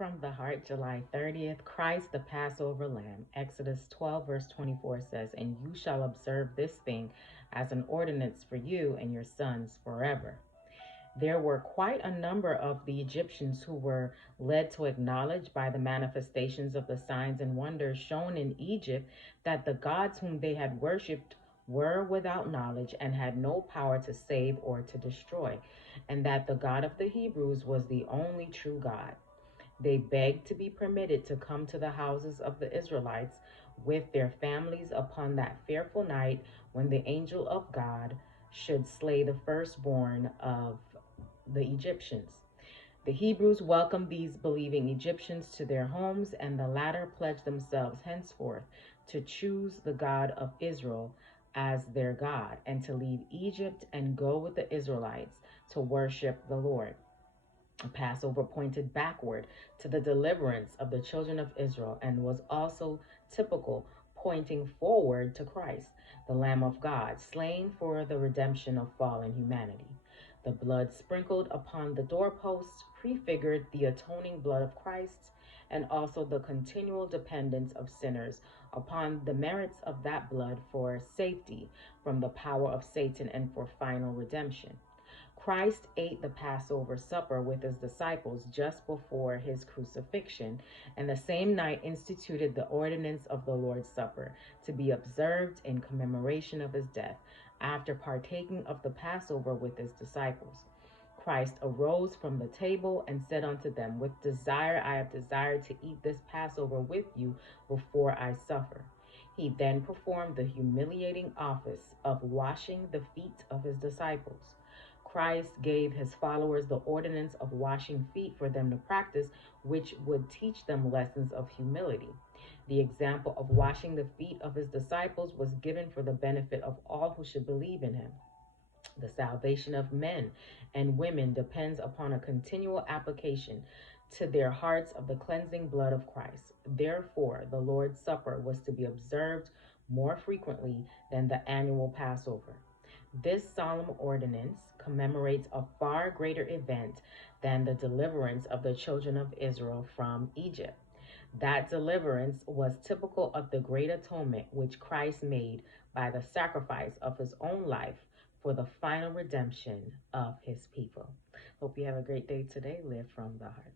From the Heart, July 30th, Christ the Passover Lamb. Exodus 12, verse 24 says, "And you shall observe this thing as an ordinance for you and your sons forever." There were quite a number of the Egyptians who were led to acknowledge by the manifestations of the signs and wonders shown in Egypt that the gods whom they had worshipped were without knowledge and had no power to save or to destroy, and that the God of the Hebrews was the only true God. They begged to be permitted to come to the houses of the Israelites with their families upon that fearful night when the angel of God should slay the firstborn of the Egyptians. The Hebrews welcomed these believing Egyptians to their homes, and the latter pledged themselves henceforth to choose the God of Israel as their God and to leave Egypt and go with the Israelites to worship the Lord. Passover pointed backward to the deliverance of the children of Israel and was also typical, pointing forward to Christ, the Lamb of God, slain for the redemption of fallen humanity. The blood sprinkled upon the doorposts prefigured the atoning blood of Christ and also the continual dependence of sinners upon the merits of that blood for safety from the power of Satan and for final redemption. Christ ate the Passover supper with his disciples just before his crucifixion, and the same night instituted the ordinance of the Lord's Supper to be observed in commemoration of his death, after partaking of the Passover with his disciples. Christ arose from the table and said unto them, "With desire I have desired to eat this Passover with you before I suffer." He then performed the humiliating office of washing the feet of his disciples. Christ gave his followers the ordinance of washing feet for them to practice, which would teach them lessons of humility. The example of washing the feet of his disciples was given for the benefit of all who should believe in him. The salvation of men and women depends upon a continual application to their hearts of the cleansing blood of Christ. Therefore, the Lord's Supper was to be observed more frequently than the annual Passover. This solemn ordinance commemorates a far greater event than the deliverance of the children of Israel from Egypt. That deliverance was typical of the great atonement which Christ made by the sacrifice of his own life for the final redemption of his people. Hope you have a great day today. Live from the heart.